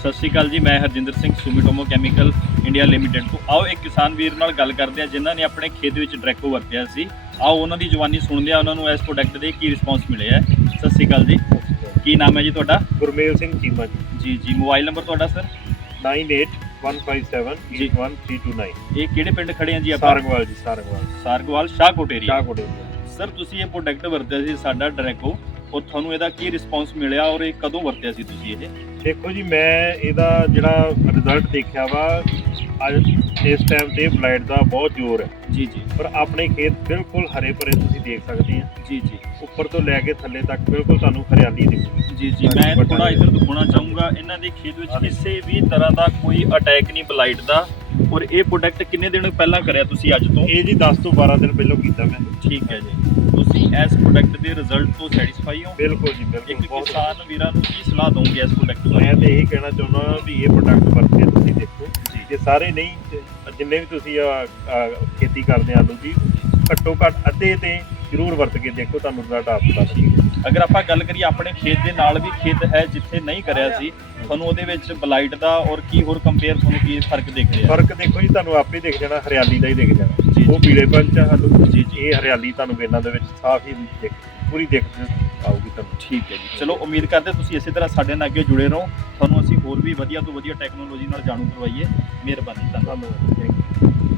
ਸਤਿ ਸ਼੍ਰੀ ਅਕਾਲ ਜੀ ਮੈਂ Harjinder Singh Sumitomo chemical India limited ਤੋਂ ਆਓ ਇੱਕ ਕਿਸਾਨ ਵੀਰ ਨਾਲ ਗੱਲ ਕਰਦੇ ਹਾਂ ਜਿਨ੍ਹਾਂ ਨੇ ਆਪਣੇ ਖੇਤ ਵਿੱਚ ਡਰੈਕੋ ਵਰਤਿਆ ਸੀ ਆਓ ਉਹਨਾਂ ਦੀ ਜਵਾਨੀ ਸੁਣਦੇ ਹਾਂ ਉਹਨਾਂ ਨੂੰ ਇਸ ਪ੍ਰੋਡਕਟ ਦੇ ਕੀ ਰਿਸਪੌਂਸ ਮਿਲਿਆ ਹੈ ਸਤਿ ਸ਼੍ਰੀ ਅਕਾਲ ਜੀ ਕੀ ਨਾਮ ਹੈ ਜੀ ਤੁਹਾਡਾ ਗੁਰਮੇਲ ਸਿੰਘ ਚੀਮਾ ਜੀ ਜੀ ਜੀ ਮੋਬਾਈਲ ਨੰਬਰ ਤੁਹਾਡਾ ਸਰ 9815781329 ਇਹ ਕਿਹੜੇ ਪਿੰਡ ਖੜੇ ਆ ਜੀ ਆਪਾਂ ਸਾਰੰਗਵਾਲ ਜੀ ਸਾਰੰਗਵਾਲ ਸਾਰਗਵਾਲ ਸ਼ਾਹਕੋਟ ਏਰੀਆ ਸ਼ਾਹਕੋਟੇ ਸਰ ਤੁਸੀਂ ਇਹ ਪ੍ਰੋਡਕਟ ਵਰਤਿਆ ਸੀ ਸਾਡਾ ਡਰੈਕੋ ਔਰ ਤੁਹਾਨੂੰ ਇਹਦਾ ਕੀ ਰਿਸਪੌਂਸ ਮਿਲਿਆ ਔਰ ਇਹ ਕਦੋਂ ਵਰਤਿਆ ਸੀ ਤੁਸੀਂ ਇਹ? ਦੇਖੋ ਜੀ ਮੈਂ ਇਹਦਾ ਜਿਹੜਾ ਰਿਜ਼ਲਟ ਦੇਖਿਆ ਵਾ ਅੱਜ ਇਸ ਟਾਈਮ ਤੇ ਬਲਾਈਟ ਦਾ ਬਹੁਤ ਜ਼ੋਰ ਹੈ। ਜੀ ਜੀ। ਪਰ ਆਪਣੇ ਖੇਤ ਬਿਲਕੁਲ ਹਰੇ ਭਰੇ ਤੁਸੀਂ ਦੇਖ ਸਕਦੇ ਆ। ਜੀ ਜੀ। ਉੱਪਰ ਤੋਂ ਲੈ ਕੇ ਥੱਲੇ ਤੱਕ ਬਿਲਕੁਲ ਤੁਹਾਨੂੰ ਹਰਿਆਲੀ ਦਿਖੇਗੀ ਜੀ ਜੀ। ਮੈਂ ਥੋੜਾ ਇਧਰ ਦਿਖਾਉਣਾ ਚਾਹੂੰਗਾ। ਇਹਨਾਂ ਦੇ ਖੇਤ ਵਿੱਚ ਕਿਸੇ ਵੀ ਤਰ੍ਹਾਂ ਦਾ ਕੋਈ ਅਟੈਕ ਨਹੀਂ ਬਲਾਈਟ ਦਾ। ਔਰ ਇਹ ਪ੍ਰੋਡਕਟ ਕਿੰਨੇ ਦਿਨ ਪਹਿਲਾਂ ਕਰਿਆ ਤੁਸੀਂ ਅੱਜ ਤੋਂ? ਇਹ ਜੀ 10 ਤੋਂ 12 ਦਿਨ ਪਹਿਲਾਂ ਕੀਤਾ ਮੈਂ। ਠੀਕ ਹੈ ਜੀ। ਤੁਸੀਂ ਇਸ ਪ੍ਰੋਡਕਟ ਦੇ ਰਿਜ਼ਲਟ ਤੋਂ ਸੈਟੀਸਫਾਈ ਹੋ? ਬਿਲਕੁਲ ਜੀ ਬਿਲਕੁਲ। ਬਹੁਤ ਕਿਸਾਨ ਵੀਰਾਂ ਨੂੰ ਕੀ ਸਲਾਹ ਦਵੋਗੇ ਇਸ ਪ੍ਰੋਡਕਟ ਬਾਰੇ? ਮੈਂ ਤੇ ਇਹੀ ਕਹਿਣਾ ਚਾਹੁੰਦਾ ਵੀ ਇਹ ਪ੍ਰੋਡਕਟ ਵਰਤ ਕੇ ਤੁਸੀਂ ਦੇਖੋ। ਜੇ। ਸਾਰੇ ਨਹੀਂ ਜਿੰਨੇ ਵੀ ਤੁਸੀਂ ਖੇਤੀ ਕਰਦੇ ਆ ਆਲੂ ਦੀ ਘੱਟੋ ਘੱਟ ਅੱਧੇ ਤੇ ਜ਼ਰੂਰ ਵਰਤ ਕੇ ਦੇਖੋ ਤੁਹਾਨੂੰ ਰਿਜ਼ਲਟ ਆਪ ਪਤਾ ਲੱਗੇਗਾ। ਅਗਰ ਆਪਾਂ ਗੱਲ ਕਰੀਏ ਆਪਣੇ ਖੇਤ ਦੇ ਨਾਲ ਵੀ ਖੇਤ ਹੈ ਜਿੱਥੇ ਨਹੀਂ ਕਰਿਆ ਸੀ ਤੁਹਾਨੂੰ ਉਹਦੇ ਵਿੱਚ ਬਲਾਈਟ ਦਾ ਔਰ ਕੀ ਹੋਰ ਕੰਪੇਅਰ ਤੁਹਾਨੂੰ ਕੀ ਫ਼ਰਕ ਦਿਖ ਰਿਹਾ? ਫ਼ਰਕ ਦੇਖੋ ਜੀ ਤੁਹਾਨੂੰ ਆਪੇ ਦਿਖ ਜਾਣਾ ਹਰਿਆਲੀ ਦਾ ਹੀ ਦਿਖ ਜਾਣਾ। ਉਹ ਪੀਲੇਪਨ ਚ ਆਲੂ ਜੀ, ਜੀ। ਇਹ ਹਰਿਆਲੀ ਤੁਹਾਨੂੰ ਇਹਨਾਂ ਦੇ ਵਿੱਚ ਸਾਫ਼ ਹੀ ਦਿਖ ਪੂਰੀ ਦਿਖ ਆਊਗੀ ਤੁਹਾਨੂੰ। ਠੀਕ ਹੈ ਜੀ। ਚਲੋ ਉਮੀਦ ਕਰਦੇ ਤੁਸੀਂ ਇਸੇ ਤਰ੍ਹਾਂ ਸਾਡੇ ਨਾਲ ਅੱਗੇ ਜੁੜੇ ਰਹੋ। ਤੁਹਾਨੂੰ ਅਸੀਂ ਹੋਰ ਵੀ ਵਧੀਆ ਤੋਂ ਵਧੀਆ ਟੈਕਨੋਲੋਜੀ ਨਾਲ ਜਾਣੂ ਕਰਵਾਈਏ। ਮਿਹਰਬਾਨੀ ਧੰਨਵਾਦ।